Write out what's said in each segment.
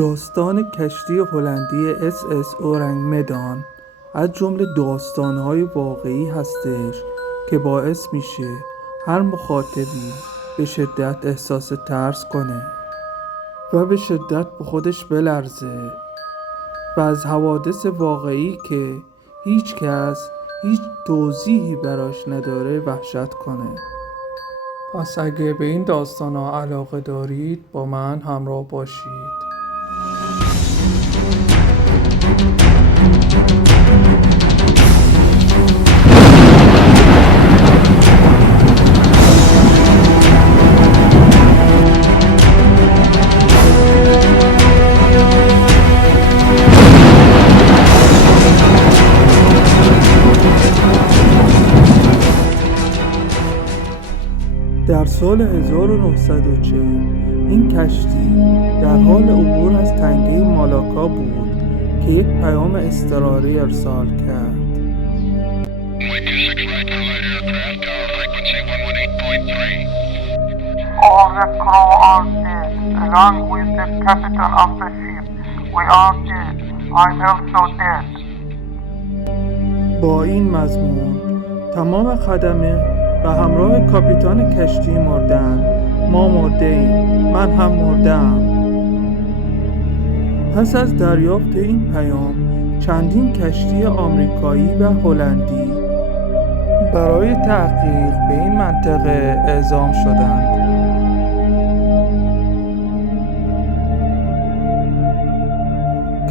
داستان کشتی هلندی SS اورنگ مدان از جمله داستان‌های واقعی هستش که باعث میشه هر مخاطبی به شدت احساس ترس کنه و به شدت به خودش بلرزه و از حوادث واقعی که هیچ کس هیچ توضیحی براش نداره وحشت کنه. پس اگه به این داستانا علاقه دارید با من همراه باشید. در سال 1940 این کشتی در حال عبور از تنگه مالاکا بود که یک پیام اضطراری ارسال کرد. All the crew are dead, along with the captain of the ship. We are dead. I'm also dead. با این مضمون تمام خدمه و همراه کاپیتان کشتی مردن. ما مرده ایم. من هم مردم. پس از دریافت این پیام چندین کشتی آمریکایی و هلندی برای تحقیق به این منطقه اعزام شدند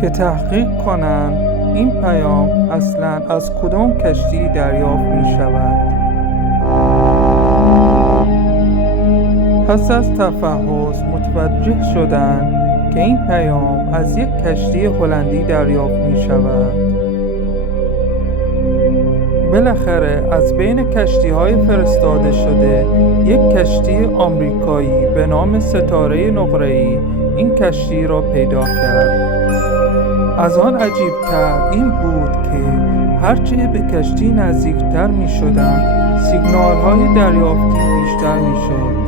که تحقیق کنند این پیام اصلاً از کدام کشتی دریافت می شود. پس از تفحص متوجه شدند که این پیام از یک کشتی هلندی دریافت می شود. بالاخره از بین کشتی‌های فرستاده شده یک کشتی آمریکایی به نام ستاره نقره‌ای این کشتی را پیدا کرد. از آن عجیب‌تر این بود که هرچه به کشتی نزدیکتر می شدند سیگنال‌های دریافتی بیشتر می شد.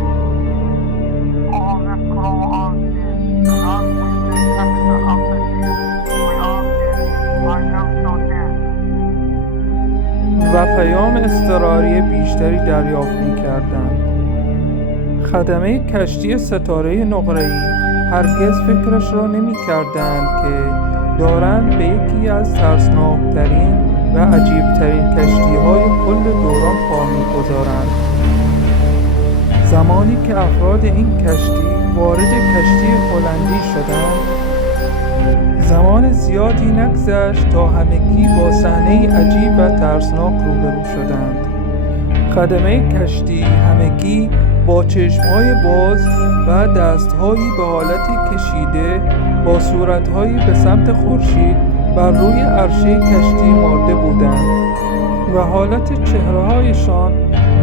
و پیام اضطراری بیشتری دریافت می‌کردند. خدمه کشتی ستاره نقره‌ای هرگز فکرش را نمی‌کردند که دارند به یکی از ترسناکترین و عجیبترین کشتی‌های کل دوران پا می‌گذارند. زمانی که افراد این کشتی وارد کشتی هلندی شدند، زمان زیادی نگذشت تا همگی با صحنه‌ای عجیب و ترسناک روبرو شدند. خدمه کشتی همگی با چشم‌های باز و دست‌هایی به حالت کشیده با صورت‌هایی به سمت خورشید بر روی عرشه کشتی مرده بودند و حالت چهره‌هایشان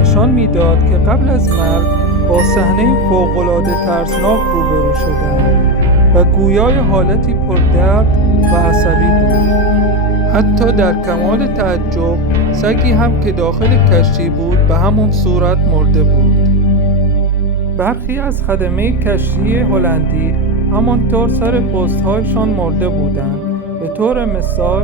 نشان می‌داد که قبل از مرگ با صحنه فوق‌العاده ترسناک روبرو شدند و گویای حالتی پردرد و عصبی بود. حتی در کمال تعجب سگی هم که داخل کشتی بود به همون صورت مرده بود. برخی از خدمه کشتی هلندی همانطور سر پست‌هایشان مرده بودند. به طور مثال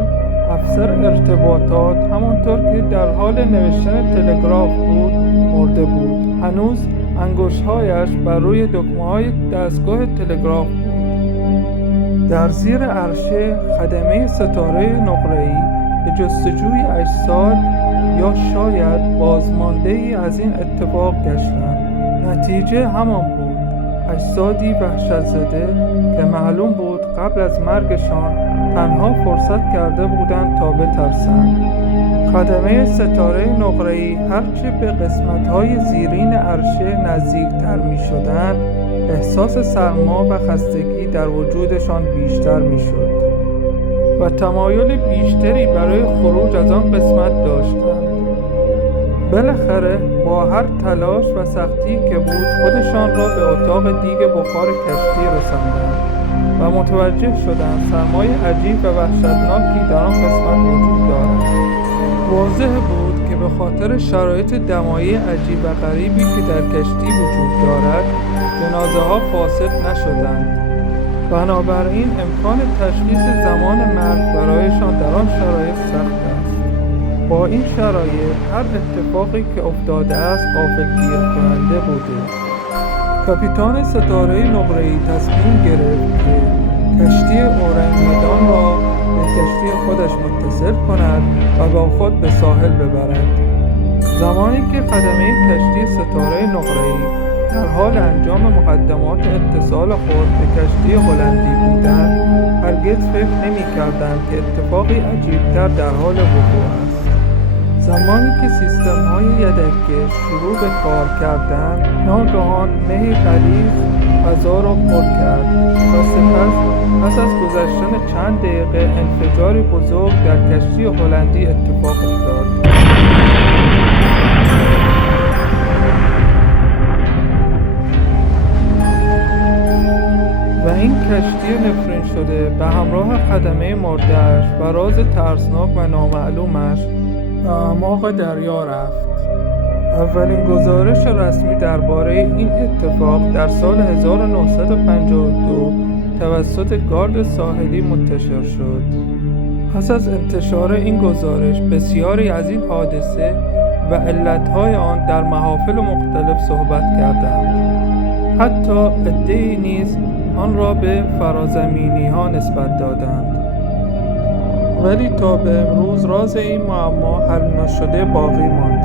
افسر ارتباطات همانطور که در حال نوشتن تلگراف بود مرده بود. هنوز انگشت‌هایش بر روی دکمه‌های دستگاه تلگراف بود. در زیر عرشه خدمه ستاره نقره‌ای به جستجوی اجساد یا شاید بازمانده‌ای از این اتفاق گشتند. نتیجه همان بود. اجسادی وحشت‌زده که معلوم بود قبل از مرگشان تنها فرصت کرده بودند تا بترسند. خدمه ستاره نقره‌ای هرچه به قسمت‌های زیرین عرشه نزدیکتر می‌شدند احساس سرما و خستگی در وجودشان بیشتر می‌شد و تمایل بیشتری برای خروج از آن قسمت داشتند. بالاخره با هر تلاش و سختی که بود خودشان را به اتاق دیگ بخار کشتی رساندند و متوجه شدند سرمای عجیب و وحشتناکی در آن قسمت وجود دارد. واضح بود که به خاطر شرایط دمایی عجیب و غریبی که در کشتی وجود دارد جنازه ها فاسد نشدند و بنابراین امکان تشخیص زمان مرگ برایشان در آن شرایط سخت است. با این شرایط هر اتفاقی که افتاده است غافلگیر کننده بوده. کاپیتان ستاره نقره‌ای تصمیم گرفت که کشتی اورنگ‌مدان را به کشتی خودش متصل کند و با خود به ساحل ببرد. زمانی که خدمه کشتی ستاره نقره‌ای در حال انجام مقدمات اتصال خود به کشتی هلندی بودند، هرگز فکر نمی‌کردند که اتفاقی عجیب‌تر در حال وقوع است. زمانی که سیستم‌های یدکی شروع به کار کردند، ناگهان مه غلیظ فضا را پر کرد و سپس پس از گذشتن چند دقیقه انفجاری بزرگ در کشتی هلندی اتفاق افتاد. و این کشتی نفرین شده به همراه خدمه مرده‌اش و راز ترسناک و نامعلومش به اعماق دریا رفت. اولین گزارش رسمی درباره این اتفاق در سال 1952 توسط گارد ساحلی منتشر شد. پس از انتشار این گزارش، بسیاری از این حادثه و علتهای آن در محافل مختلف صحبت کردند. حتی عده‌ای نیز آن را به فرازمینی‌ها نسبت دادند. ولی تا به امروز راز این معما حل نشده باقی ماند.